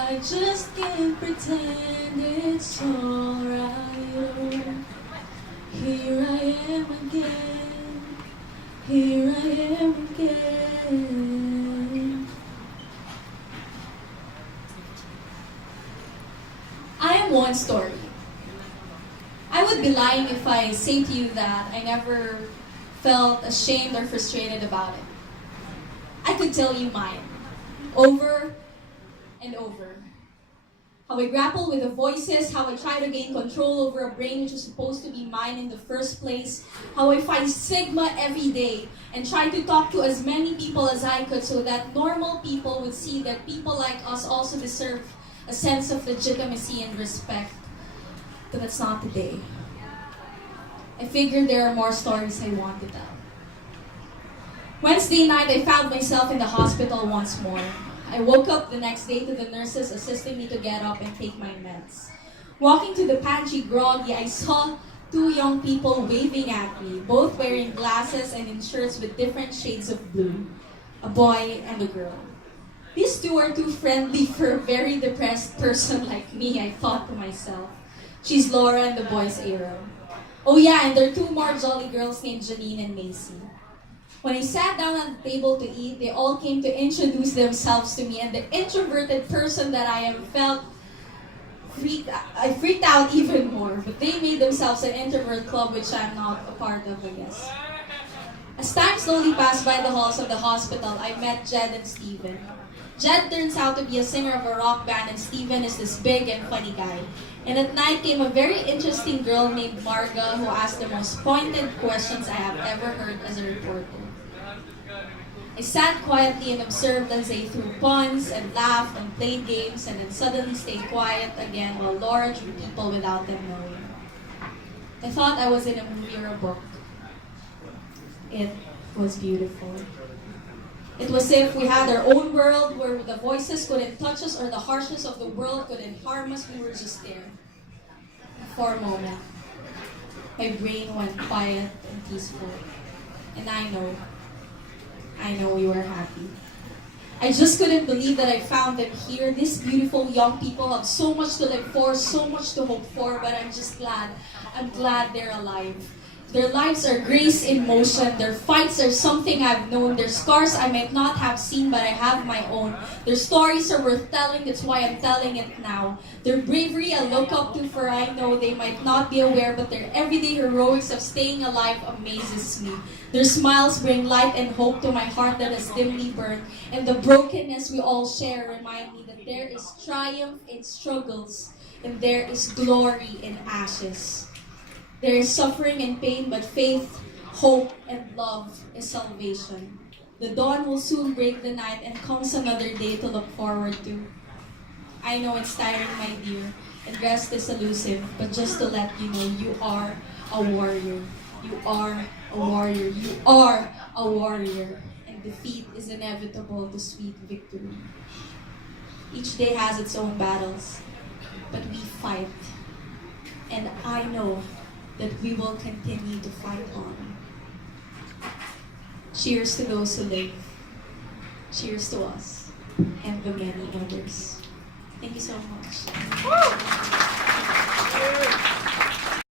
I just can't pretend it's alright. Here I am again. Here I am again. I am one story. I would be lying if I say to you that I never felt ashamed or frustrated about it. I could tell you mine, over and over. How I grapple with the voices, how I try to gain control over a brain which was supposed to be mine in the first place, how I find Sigma every day and try to talk to as many people as I could so that normal people would see that people like us also deserve a sense of legitimacy and respect. But that's not today. I figured there are more stories I want to tell. Wednesday night, I found myself in the hospital once more. I woke up the next day to the nurses assisting me to get up and take my meds. Walking to the pantry groggy, I saw two young people waving at me, both wearing glasses and in shirts with different shades of blue. A boy and a girl. These two are too friendly for a very depressed person like me, I thought to myself. She's Laura and the boy's Aaron. Oh yeah, and there are two more jolly girls named Janine and Macy. When I sat down at the table to eat, they all came to introduce themselves to me, and the introverted person that I am I freaked out even more, but they made themselves an introvert club which I'm not a part of, I guess. As time slowly passed by the halls of the hospital, I met Jed and Steven. Jed turns out to be a singer of a rock band, and Steven is this big and funny guy. And at night came a very interesting girl named Marga who asked the most pointed questions I have ever heard as a reporter. I sat quietly and observed as they threw puns and laughed and played games and then suddenly stayed quiet again while Laura drew people without them knowing. I thought I was in a movie or a book. It was beautiful. It was as if we had our own world where the voices couldn't touch us or the harshness of the world couldn't harm us. We were just there. For a moment, my brain went quiet and peaceful. And I know you were happy. I just couldn't believe that I found them here. These beautiful young people have so much to live for, so much to hope for, but I'm just glad. I'm glad they're alive. Their lives are grace in motion. Their fights are something I've known. Their scars I might not have seen, but I have my own. Their stories are worth telling, that's why I'm telling it now. Their bravery I look up to, for I know they might not be aware, but their everyday heroics of staying alive amazes me. Their smiles bring light and hope to my heart that is dimly burned, and the brokenness we all share remind me that there is triumph in struggles, and there is glory in ashes. There is suffering and pain, but faith, hope, and love is salvation. The dawn will soon break the night and comes another day to look forward to. I know it's tiring, my dear, and rest is elusive, but just to let you know, you are a warrior. You are a warrior. You are a warrior. And defeat is inevitable to sweet victory. Each day has its own battles, but we fight. And I know that we will continue to fight on. Cheers to those who live. Cheers to us and the many others. Thank you so much.